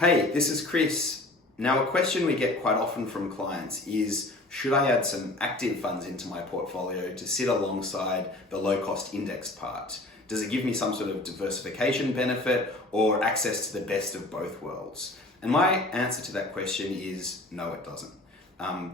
Hey, this is Chris. Now, a question we get quite often from clients is, should I add some active funds into my portfolio to sit alongside the low-cost indexed part? Does it give me some sort of diversification benefit or access to the best of both worlds? And my answer to that question is no, it doesn't.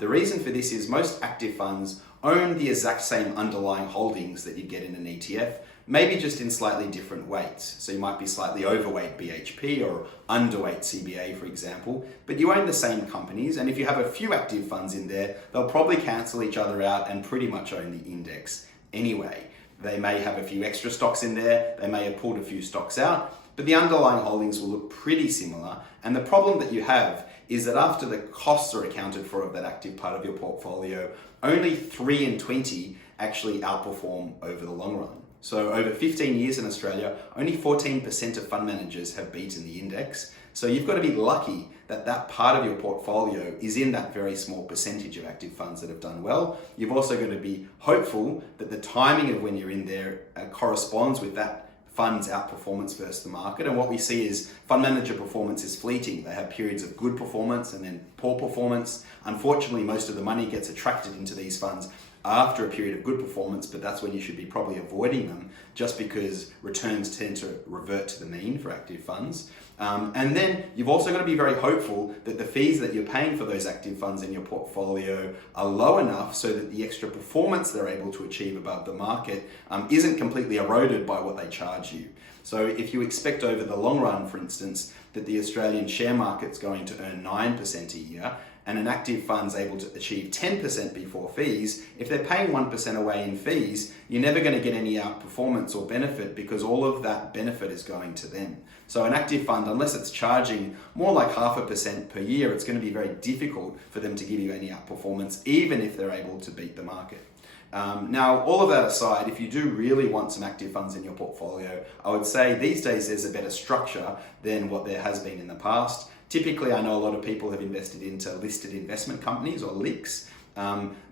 The reason for this is most active funds own the exact same underlying holdings that you get in an ETF, maybe just in slightly different weights. So you might be slightly overweight BHP or underweight CBA, for example, but you own the same companies, and if you have a few active funds in there, they'll probably cancel each other out and pretty much own the index anyway. They may have a few extra stocks in there, they may have pulled a few stocks out, but the underlying holdings will look pretty similar. And the problem that you have is that after the costs are accounted for of that active part of your portfolio, only 3 in 20 actually outperform over the long run. So over 15 years in Australia, only 14% of fund managers have beaten the index. So you've got to be lucky that that part of your portfolio is in that very small percentage of active funds that have done well. You've also got to be hopeful that the timing of when you're in there corresponds with that fund's outperformance versus the market. And what we see is fund manager performance is fleeting. They have periods of good performance and then poor performance. Unfortunately, most of the money gets attracted into these funds after a period of good performance, but that's when you should be probably avoiding them, just because returns tend to revert to the mean for active funds. And then you've also got to be very hopeful that the fees that you're paying for those active funds in your portfolio are low enough so that the extra performance they're able to achieve above the market isn't completely eroded by what they charge you. So if you expect over the long run, for instance, that the Australian share market's going to earn 9% a year, and an active fund's able to achieve 10% before fees, if they're paying 1% away in fees, you're never going to get any outperformance or benefit because all of that benefit is going to them. So an active fund, unless it's charging more like 0.5% per year, it's going to be very difficult for them to give you any outperformance, even if they're able to beat the market. Now, all of that aside, if you do really want some active funds in your portfolio, I would say these days there's a better structure than what there has been in the past. Typically, I know a lot of people have invested into listed investment companies or LICs.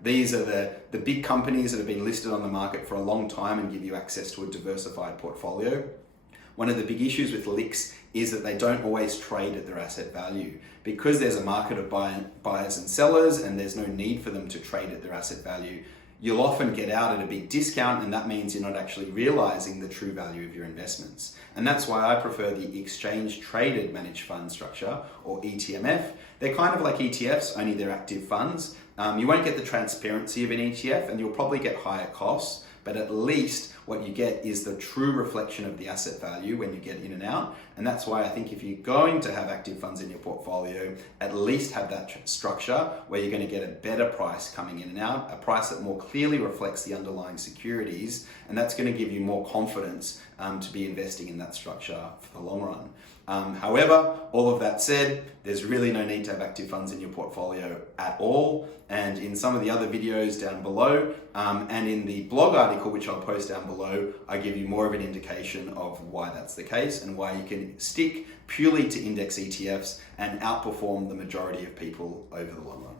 These are the big companies that have been listed on the market for a long time and give you access to a diversified portfolio. One of the big issues with LICs is that they don't always trade at their asset value. Because there's a market of buyers and sellers and there's no need for them to trade at their asset value, you'll often get out at a big discount, and that means you're not actually realizing the true value of your investments. And that's why I prefer the exchange traded managed fund structure, or ETMF. They're kind of like ETFs, only they're active funds. You won't get the transparency of an ETF and you'll probably get higher costs, but at least what you get is the true reflection of the asset value when you get in and out. And that's why I think if you're going to have active funds in your portfolio, at least have that structure where you're going to get a better price coming in and out, a price that more clearly reflects the underlying securities, and that's going to give you more confidence to be investing in that structure for the long run. However, all of that said, there's really no need to have active funds in your portfolio at all. And in some of the other videos down below, and in the blog article, which I'll post down below, I give you more of an indication of why that's the case and why you can stick purely to index ETFs and outperform the majority of people over the long run.